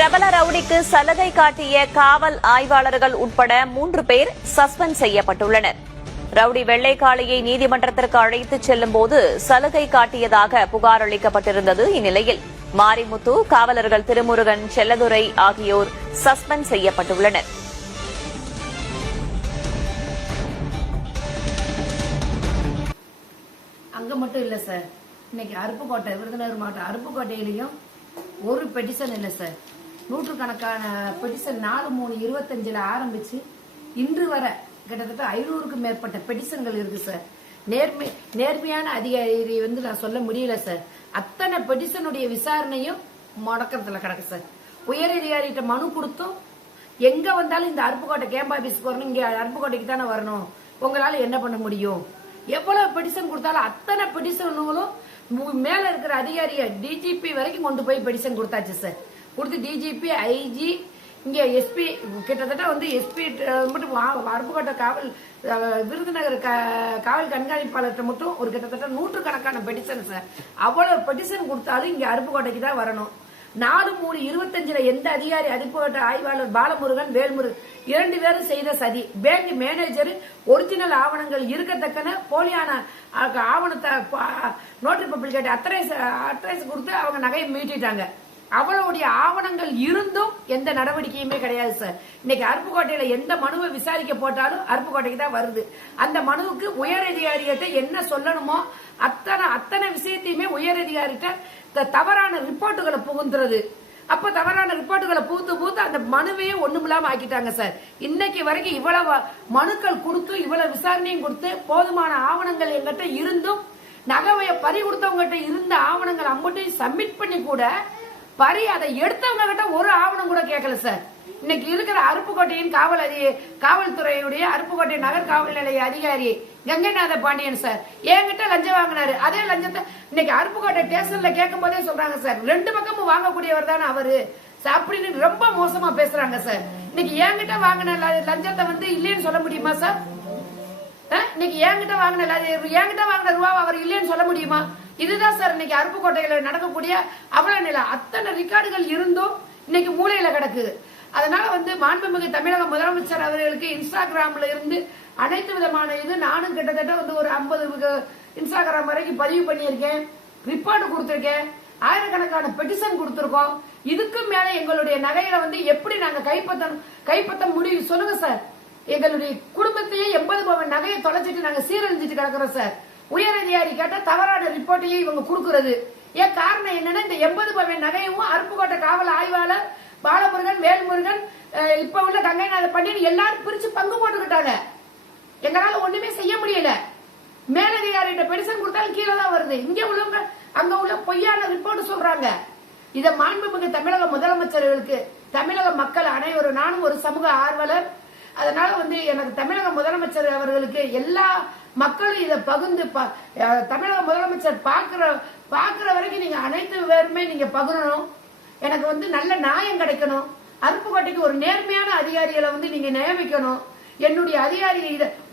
பிரபல ரவுடிக்கு சலுகை காட்டிய காவல் ஆய்வாளர்கள் உட்பட 3 பேர் சஸ்பெண்ட் செய்யப்பட்டுள்ளனர். ரவுடி வெள்ளைக்காளியை நீதிமன்றத்திற்கு அழைத்துச் செல்லும்போது சலுகை காட்டியதாக புகார் அளிக்கப்பட்டிருந்தது. இந்நிலையில் மாரிமுத்து, காவலர்கள் திருமுருகன், செல்லதுரை ஆகியோர் சஸ்பெண்ட் செய்யப்பட்டுள்ளனர். அங்க மட்டும் இல்ல சார், இன்னைக்கு அருப்புக்கோட்டை, விருதுநகர் மாவட்டம் அருப்புக்கோட்டையிலையும் ஒரு பெட்டிஷன் இல்லை சார். நூற்றுக்கணக்கான பெட்டிஷன் 4/3/25 ஆரம்பிச்சு இன்று வர கிட்டத்தட்ட 500க்கும் மேற்பட்ட பெட்டிஷன்கள் இருக்கு சார். நேர்மையான அதிகாரி நான் சொல்ல முடியல சார். அத்தனை பெட்டிஷனுடைய விசாரணையும் முடக்கத்துல கிடக்கு சார். உயர் அதிகாரிகிட்ட மனு கொடுத்தும் எங்க வந்தாலும் இந்த அருப்புக்கோட்டை கேம்ப் ஆபீஸ்க்கு வரணும், இங்க அருப்புக்கோட்டைக்கு தானே வரணும், உங்களால என்ன பண்ண முடியும்? எவ்வளவு பெட்டிஷன் கொடுத்தாலும் அத்தனை பெட்டிஷன்களும் மேல இருக்கிற அதிகாரிய டிஜிபி வரைக்கும் கொண்டு போய் பெட்டிஷன் கொடுத்தாச்சு சார். கொடுத்து டிஜிபி, ஐஜி, இங்க எஸ்பி, கிட்டத்தட்ட எஸ்பி மட்டும் அருப்புக்கோட்டை காவல் விருதுநகர் காவல் கண்காணிப்பாளர்கிட்ட மட்டும் ஒரு கிட்டத்தட்ட 100கணக்கான பெட்டிஷன் சார். அவ்வளவு பெட்டிஷன் கொடுத்தாலும் இங்க அருப்புக்கோட்டைக்கு தான் வரணும். 4/3/25 எந்த அதிகாரி, அருப்புக்கோட்டை ஆய்வாளர் பாலமுருகன், வேல்முருகன் 2 பேரும் செய்த சதி. பேங்க் மேனேஜர் ஒரிஜினல் ஆவணங்கள் இருக்கத்தக்கன போலியான ஆவணத்தை நோட்டரி பப்ளிகேட் அட்ரஸ் கொடுத்து அவங்க நகையை மீட்டிட்டாங்க. அவளுடைய ஆவணங்கள் இருந்தும் எந்த நடவடிக்கையுமே கிடையாது சார். இன்னைக்கு அருப்புக்கோட்டையில எந்த மனுவை விசாரிக்க போட்டாலும் அருப்புக்கோட்டைக்கு தான் வருது. அந்த மனுவுக்கு உயர் அதிகாரிகிட்ட என்ன சொல்லணுமோ அத்தனை விஷயத்தையுமே உயர் அதிகாரிகிட்ட தவறான ரிப்போர்ட்டுகளை புகுந்துறது. அப்ப தவறான ரிப்போர்ட்டுகளை பூத்து அந்த மனுவையே ஒண்ணுமில்லாம ஆக்கிட்டாங்க சார். இன்னைக்கு வரைக்கும் இவ்வளவு மனுக்கள் கொடுத்து இவ்வளவு விசாரணையும் கொடுத்து போதுமான ஆவணங்கள் எங்கிட்ட இருந்தும் நகையை பறி கொடுத்தவங்கிட்ட இருந்த ஆவணங்கள் அம்மட்டையும் சப்மிட் பண்ணி கூட பறி அதை எடுத்தவங்க கிட்ட ஒரு ஆவணம் கூட கேட்கல சார். இன்னைக்கு இருக்கிற அருப்புக்கோட்டையின் காவல்துறையுடைய அருப்புக்கோட்டை நகர் காவல் நிலைய அதிகாரி கங்கைநாத பாண்டியன் சார் என்கிட்ட லஞ்சம் வாங்கினாரு. அதே லஞ்சத்தை இன்னைக்கு அருப்புக்கோட்டை ஸ்டேஷன்ல கேட்கும் போதே சொல்றாங்க சார், 2 பக்கமும் வாங்கக்கூடியவர் தானே அவரு அப்படின்னு ரொம்ப மோசமா பேசுறாங்க சார். இன்னைக்கு என்கிட்ட வாங்கின லஞ்சத்தை இல்லைன்னு சொல்ல முடியுமா சார்? இன்னைக்கு என்கிட்ட வாங்கின ரூபா அவர் இல்லைன்னு சொல்ல முடியுமா? இதுதான் சார் இன்னைக்கு அருப்புக்கோட்டையில நடக்கக்கூடிய அவல நிலை. அத்தனை ரெக்கார்டுகள் இருந்தும் இன்னைக்கு மூலையில கிடக்குது. அதனால மாண்புமிகு தமிழக முதலமைச்சர் அவர்களுக்கு இன்ஸ்டாகிராம்ல இருந்து அனைத்து விதமான நானும் கிட்டத்தட்ட ஒரு 50 இன்ஸ்டாகிராம் வரைக்கும் பதிவு பண்ணியிருக்கேன், ரிப்போர்ட் கொடுத்திருக்கேன், ஆயிரக்கணக்கான பெட்டிஷன் கொடுத்திருக்கோம். இதுக்கு மேல எங்களுடைய நகையில எப்படி நாங்க கைப்பற்ற முடியும் சொல்லுங்க சார். எங்களுடைய குடும்பத்தையே 80 பவன் நகையை தொலைச்சிட்டு நாங்க சீரழிஞ்சிட்டு கிடக்குறோம் சார். உயர் அதிகாரி கேட்ட தவறான ரிப்போர்ட்டையும் இவங்க கொடுக்கறது. ஏன் காரணம் என்னன்னா, இந்த 80 பவன் நகையும் அருப்புக்கோட்டை காவல் ஆய்வாளர் பாலமுருகன், வேல்முருகன், இப்ப உள்ள கங்கைநாத பாண்டியன் எல்லாரும் பிரிச்சு பங்கு போட்டுக்கிட்டாங்க. எங்களால ஒண்ணுமே செய்ய முடியல. மேலதிகாரிகிட்ட பெடிஷன் கொடுத்தாலும் கீழே தான் வருது. இங்க உள்ளவங்க அங்க உள்ள பொய்யான ரிப்போர்ட் சொல்றாங்க. இத மாண்புமிகு தமிழக முதலமைச்சர்களுக்கு, தமிழக மக்கள் அனைவரும், நானும் ஒரு சமூக ஆர்வலர், அதனால எனக்கு தமிழக முதலமைச்சர் அவர்களுக்கு எல்லா மக்களும் இதை பகிர்ந்து தமிழக முதலமைச்சர் பாக்குற வரைக்கும் நீங்க அனைத்து பேருமே நீங்க பகிரணும். எனக்கு நல்ல நியாயம் கிடைக்கணும். அருப்புக்கோட்டைக்கு ஒரு நேர்மையான அதிகாரிகளை நீங்க நியமிக்கணும். என்னுடைய அதிகாரி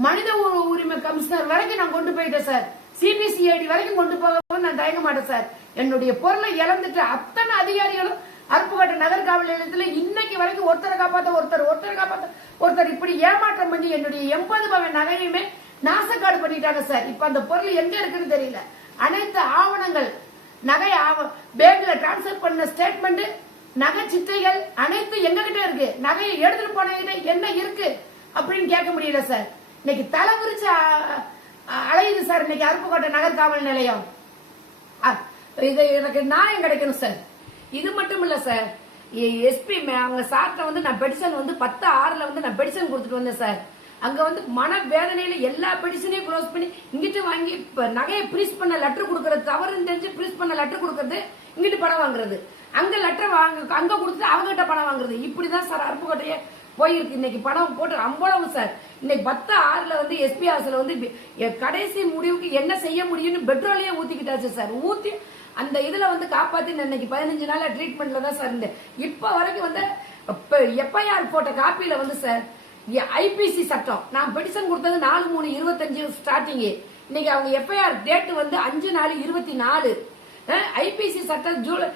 மனித உரிமை கமிஷனர் வரைக்கும் நான் கொண்டு போயிட்டேன் சார். சிபிசிஐடி வரைக்கும் கொண்டு போக நான் தயங்க மாட்டேன் சார். என்னுடைய பொருளை இழந்துட்டு அத்தனை அதிகாரிகளும் அருப்புக்கோட்டை நகர் காவல் நிலையத்தில் இன்னைக்கு வரைக்கும் ஒருத்தரை காப்பாத்த ஒருத்தர் இப்படி ஏமாற்றம் பண்ணி என்னுடைய 80 பவன் நகையுமே நாசக்காடு பண்ணிட்டாங்க சார். இப்ப அந்த பொருள் எங்க இருக்குன்னு தெரியல. அனைத்து ஆவணங்கள், நகை பேங்க்ல டிரான்ஸ்பர் பண்ண ஸ்டேட்மெண்ட், நகை சித்தைகள் அனைத்து எங்க கிட்ட இருக்கு. நகையை எடுத்துட்டு போன என்ன இருக்கு அப்படின்னு கேட்க முடியல சார். இன்னைக்கு தலை விரிச்சு அலையுது சார் இன்னைக்கு அருப்புக்கோட்டை நகர் காவல் நிலையம். இது எனக்கு நியாயம் கிடைக்கணும் சார். இது மட்டும் இல்ல சார், எஸ்பி அவங்க சார்ட்ட நான் பெடிஷன் 10/6 நான் பெடிஷன் கொடுத்துட்டு வந்தேன் சார். அங்க மன வேதனையில எல்லா பெடிஷனையும் க்ளோஸ் பண்ணி இங்கிட்டு வாங்கி நகையை பிரீஸ் பண்ண லெட்டர் கொடுக்கறது, தவறுன்னு தெரிஞ்சு பிரீஸ் பண்ண லெட்டர் கொடுக்கறது, இங்கிட்டு பணம் வாங்குறது, அங்க லெட்டர் அங்க கொடுத்துட்டு அவங்ககிட்ட பணம் வாங்குறது. இப்படிதான் சார் அருப்புக்கோட்டையே போயிருக்கு. இன்னைக்கு பணம் போட்டு அம்பளவு சார். இன்னைக்கு 10/6 எஸ்பி ஆஃபீஸ்ல கடைசி முடிவுக்கு என்ன செய்ய முடியும்னு பெட்ரோலையே ஊத்திக்கிட்டாச்சு சார். ஊத்தி அந்த இதுல காப்பாத்தி இன்னைக்கு 15 நாள் ட்ரீட்மெண்ட்ல தான் சார் இருந்தேன். இப்ப வரைக்கும் எஃப்ஐஆர் போட்ட காப்பியில சார் ஐபிசி சட்டம் நான் பெடிஷன் கொடுத்தது 4/3/25 ஸ்டார்டிங். இன்னைக்கு அவங்க எஃப்ஐஆர் டேட் 5/4/24 ஐபிசி சட்டம் ஜூலை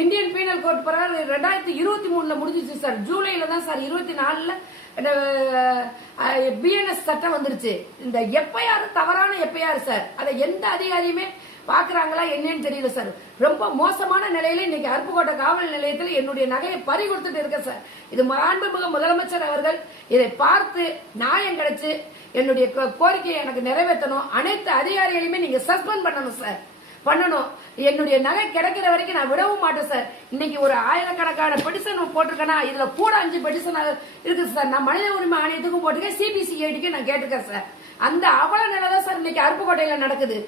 இந்தியன் பீனல் கோட் பிரகாரம் 2023 முடிஞ்சிச்சு சார். ஜூலைல தான் சார் 24ல பிஎன்எஸ் சட்டம் வந்துருச்சு. இந்த எஃப்ஐஆர் தவறான எஃப்ஐஆர் சார். அதை எந்த அதிகாரியுமே பாக்குறாங்களா என்னன்னு தெரியல சார். ரொம்ப மோசமான நிலையில இன்னைக்கு அருப்புக்கோட்டை காவல் நிலையத்தில் என்னுடைய நகையை பறி கொடுத்துட்டு இருக்க சார். இது மாண்புமிகு முதலமைச்சர் அவர்கள் இதை பார்த்து நியாயம் கிடைச்சு என்னுடைய கோரிக்கையை எனக்கு நிறைவேற்றணும். அனைத்து அதிகாரிகளையுமே நீங்க சஸ்பெண்ட் பண்ணணும் சார், பண்ணணும். என்னுடைய நகை கிடைக்கிற வரைக்கும் நான் விடவும் மாட்டேன் சார். இன்னைக்கு ஒரு ஆயிரக்கணக்கான பெட்டிஷன் போட்டிருக்கேன்னா இதுல கூட 5 பெட்டிஷன் இருக்கு சார். நான் மனித உரிமை ஆணையத்துக்கும் போட்டிருக்கேன், சிபிசிஐடிக்கும் நான் கேட்டிருக்கேன் சார். அந்த அவல நிலை தான் சார் இன்னைக்கு அருப்புக்கோட்டையில நடக்குது.